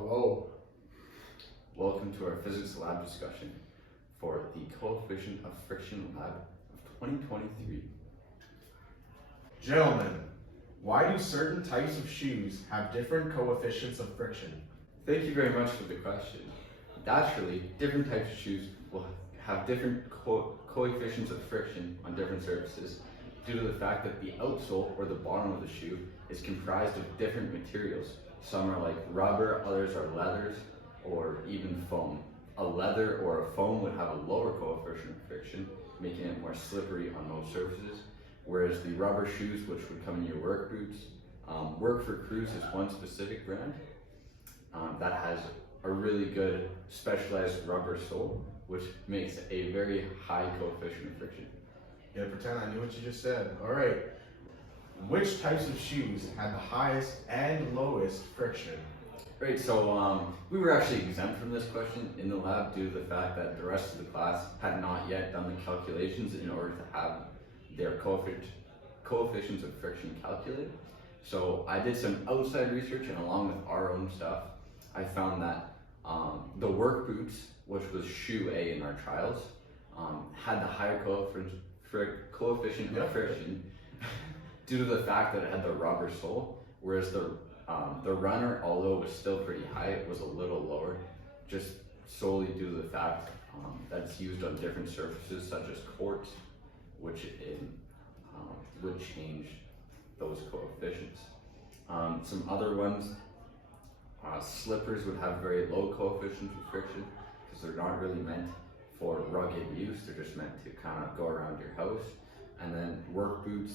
Hello. Welcome to our physics lab discussion for the coefficient of friction lab of 2023. Gentlemen, why do certain types of shoes have different coefficients of friction? Thank you very much for the question. Naturally, different types of shoes will have different coefficients of friction on different surfaces due to the fact that the outsole or the bottom of the shoe is comprised of different materials. Some are like rubber, others are leathers, or even foam. A leather or a foam would have a lower coefficient of friction, making it more slippery on most surfaces, whereas the rubber shoes, which would come in your work boots, Work for Cruise is one specific brand that has a really good specialized rubber sole, which makes a very high coefficient of friction. Yeah, pretend I knew what you just said. All right. Which types of shoes had the highest and lowest friction? Great, so we were actually exempt from this question in the lab due to the fact that the rest of the class had not yet done the calculations in order to have their coefficients of friction calculated. So I did some outside research, and along with our own stuff, I found that the work boots, which was shoe A in our trials, had the higher coefficient of friction due to the fact that it had the rubber sole, whereas the runner, although it was still pretty high, it was a little lower, just solely due to the fact that it's used on different surfaces such as quartz, which would change those coefficients. Some other ones, slippers would have very low coefficients of friction because they're not really meant for rugged use, they're just meant to kind of go around your house. And then work boots,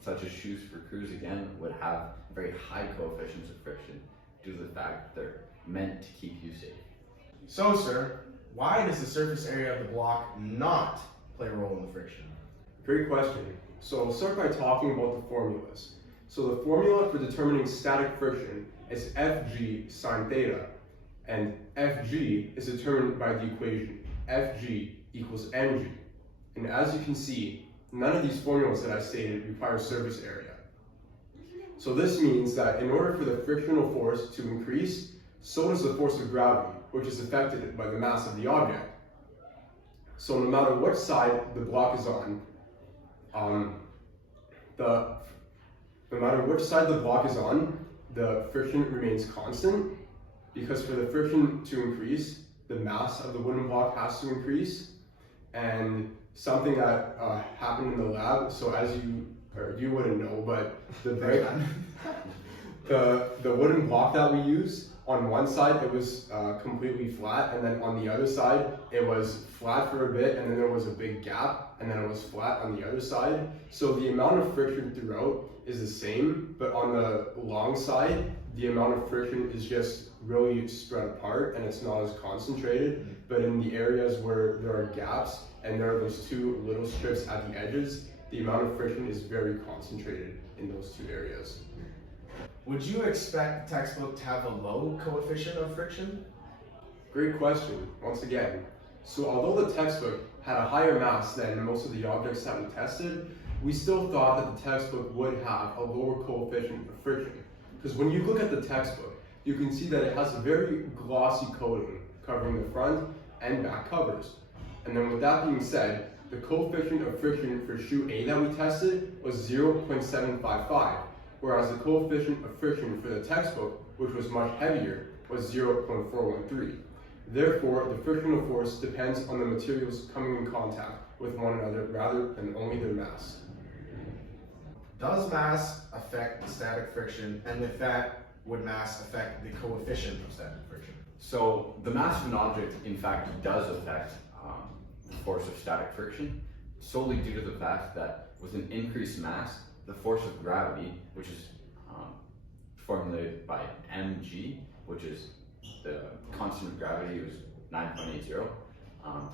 such as Shoes for Cruise again, would have very high coefficients of friction due to the fact that they're meant to keep you safe. So, sir, why does the surface area of the block not play a role in the friction? Great question. So I'll start by talking about the formulas. So the formula for determining static friction is Fg sine theta, and Fg is determined by the equation Fg equals mg. And as you can see, none of these formulas that I stated require surface area. So this means that in order for the frictional force to increase, so does the force of gravity, which is affected by the mass of the object. So no matter which side the block is on, no matter which side the block is on, the friction remains constant, because for the friction to increase, the mass of the wooden block has to increase. And something that happened in the lab, so as you wouldn't know, but the wooden block that we use, on one side it was completely flat, and then on the other side it was flat for a bit, and then there was a big gap, and then it was flat on the other side. So the amount of friction throughout is the same, but on the long side, the amount of friction is just really spread apart and it's not as concentrated. But in the areas where there are gaps and there are those two little strips at the edges, the amount of friction is very concentrated in those two areas. Would you expect the textbook to have a low coefficient of friction? Great question, once again. So although the textbook had a higher mass than most of the objects that we tested, we still thought that the textbook would have a lower coefficient of friction. Because when you look at the textbook, you can see that it has a very glossy coating covering the front and back covers. And then with that being said, the coefficient of friction for shoe A that we tested was 0.755, whereas the coefficient of friction for the textbook, which was much heavier, was 0.413. Therefore, the frictional force depends on the materials coming in contact with one another rather than only their mass. Does mass affect static friction, and with that, would mass affect the coefficient of static friction? So the mass of an object, in fact, does affect the force of static friction, solely due to the fact that with an increased mass, the force of gravity, which is formulated by mg, which is the constant of gravity, was 9.80,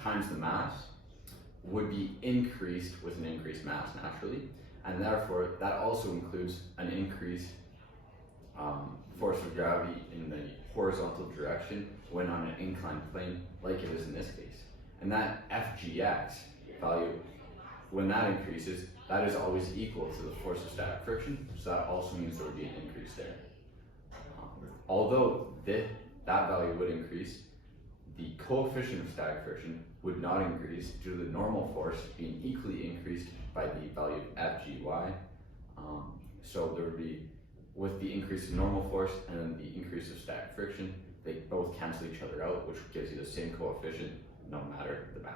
times the mass, would be increased with an increased mass naturally, and therefore that also includes an increased force of gravity in the horizontal direction when on an inclined plane, like it is in this case. And that Fgx value, when that increases, that is always equal to the force of static friction, so that also means there would be an increase there. Although that value would increase. The coefficient of static friction would not increase due to the normal force being equally increased by the value of Fgy. So there would be, with the increase in normal force and then the increase of static friction, they both cancel each other out, which gives you the same coefficient no matter the mass.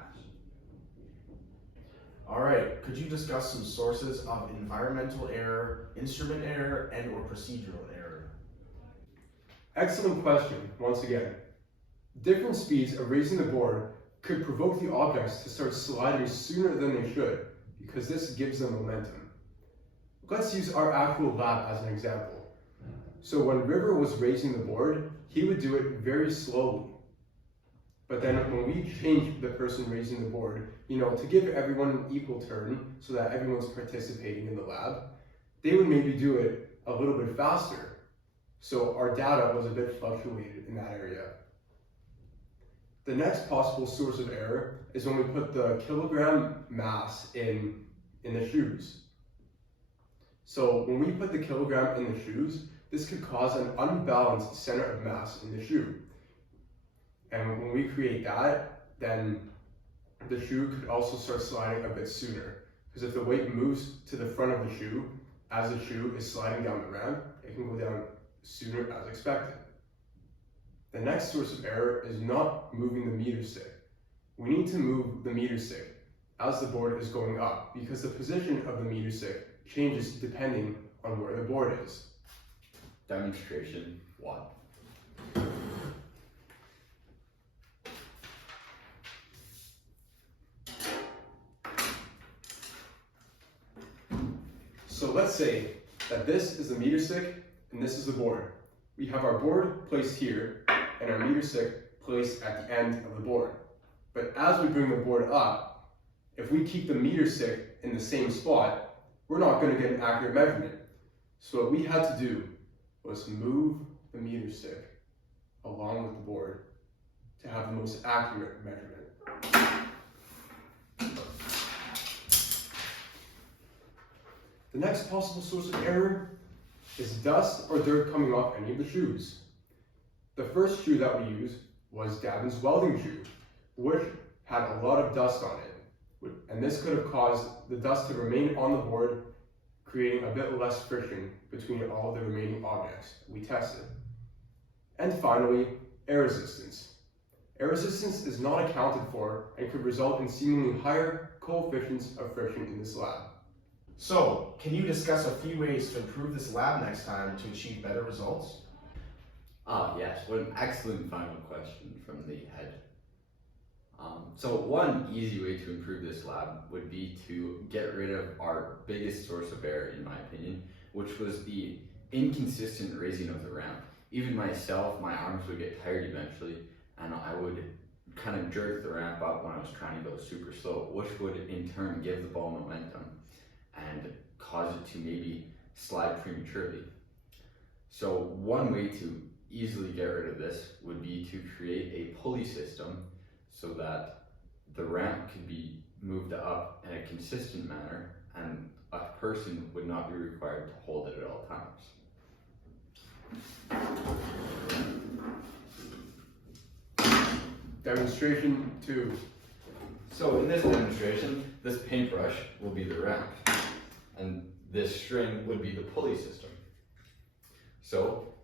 All right, could you discuss some sources of environmental error, instrument error, and or procedural error? Excellent question, once again. Different speeds of raising the board could provoke the objects to start sliding sooner than they should, because this gives them momentum. Let's use our actual lab as an example. So when River was raising the board, he would do it very slowly. But then when we changed the person raising the board, to give everyone an equal turn so that everyone's participating in the lab, they would maybe do it a little bit faster. So our data was a bit fluctuated in that area. The next possible source of error is when we put the kilogram mass in the shoes. So when we put the kilogram in the shoes, this could cause an unbalanced center of mass in the shoe. And when we create that, then the shoe could also start sliding a bit sooner. Because if the weight moves to the front of the shoe, as the shoe is sliding down the ramp, it can go down sooner as expected. The next source of error is not moving the meter stick. We need to move the meter stick as the board is going up, because the position of the meter stick changes depending on where the board is. Demonstration 1. So let's say that this is the meter stick and this is the board. We have our board placed here and our meter stick placed at the end of the board. But as we bring the board up, if we keep the meter stick in the same spot, we're not going to get an accurate measurement. So what we had to do was move the meter stick along with the board to have the most accurate measurement. The next possible source of error is dust or dirt coming off any of the shoes. The first shoe that we used was Gavin's welding shoe, which had a lot of dust on it. And this could have caused the dust to remain on the board, creating a bit less friction between all of the remaining objects we tested. And finally, air resistance. Air resistance is not accounted for and could result in seemingly higher coefficients of friction in this lab. So, can you discuss a few ways to improve this lab next time to achieve better results? Yes, what an excellent final question from the head. So one easy way to improve this lab would be to get rid of our biggest source of error, in my opinion, which was the inconsistent raising of the ramp. Even myself, my arms would get tired eventually, and I would kind of jerk the ramp up when I was trying to go super slow, which would in turn give the ball momentum and cause it to maybe slide prematurely. So one way to easily get rid of this would be to create a pulley system so that the ramp could be moved up in a consistent manner and a person would not be required to hold it at all times. Demonstration 2. So in this demonstration, this paintbrush will be the ramp and this string would be the pulley system. So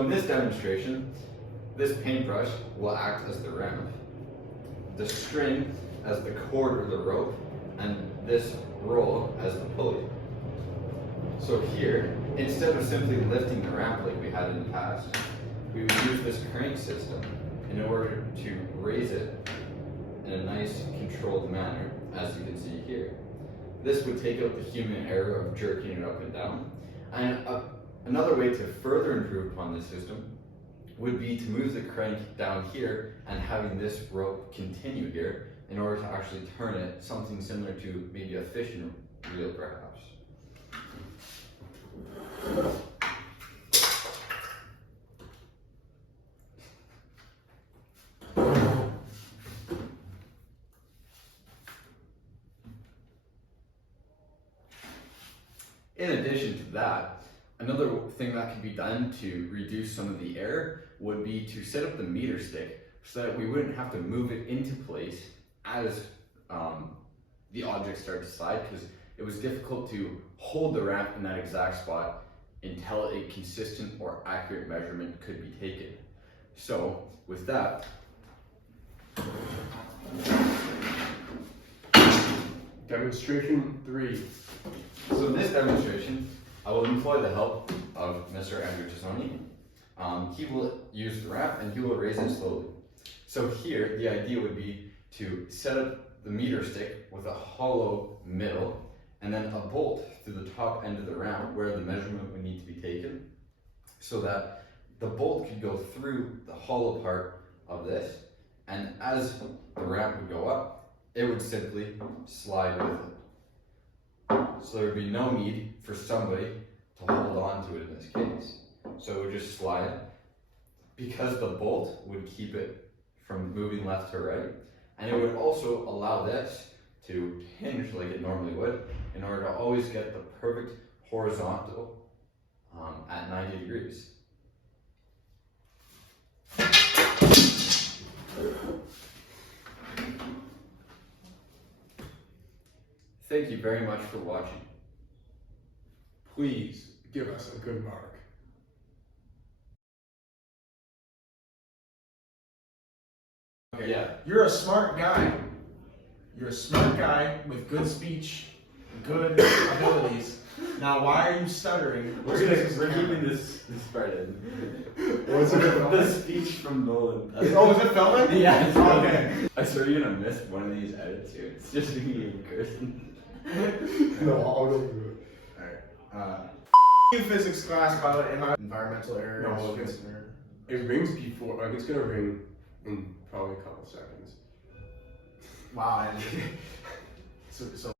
in this demonstration, this paintbrush will act as the ramp, the string as the cord or the rope, and this roll as the pulley. So here, instead of simply lifting the ramp like we had in the past, we would use this crank system in order to raise it in a nice controlled manner, as you can see here. This would take out the human error of jerking it up and down. And another way to further improve upon this system would be to move the crank down here and having this rope continue here in order to actually turn it something similar to maybe a fishing reel perhaps. in addition to that, another thing that could be done to reduce some of the error would be to set up the meter stick so that we wouldn't have to move it into place as the objects start to slide, because it was difficult to hold the ramp in that exact spot until a consistent or accurate measurement could be taken. So with that, Demonstration 3. so in this demonstration, I will employ the help of Mr. Andrew Tassoni. He will use the ramp and he will raise it slowly. So here, the idea would be to set up the meter stick with a hollow middle and then a bolt through the top end of the ramp where the measurement would need to be taken, so that the bolt could go through the hollow part of this, and as the ramp would go up, it would simply slide with it. So there would be no need for somebody to hold on to it in this case. So it would just slide, because the bolt would keep it from moving left to right, and it would also allow this to hinge like it normally would in order to always get the perfect horizontal at 90 degrees. Thank you very much for watching. Please give us a good mark. Okay. Yeah. You're a smart guy. You're a smart guy with good speech, good abilities. Now, why are you stuttering? We're keeping this part in. What's it The speech from Nolan. Oh, is it filming? Yeah, it's Okay. I swear you're gonna miss one of these edits here. It's just me in person. No, I'll go through Alright. Physics class about environmental errors. No, it's- it. It rings before, like it's gonna ring in probably a couple seconds. Wow. And so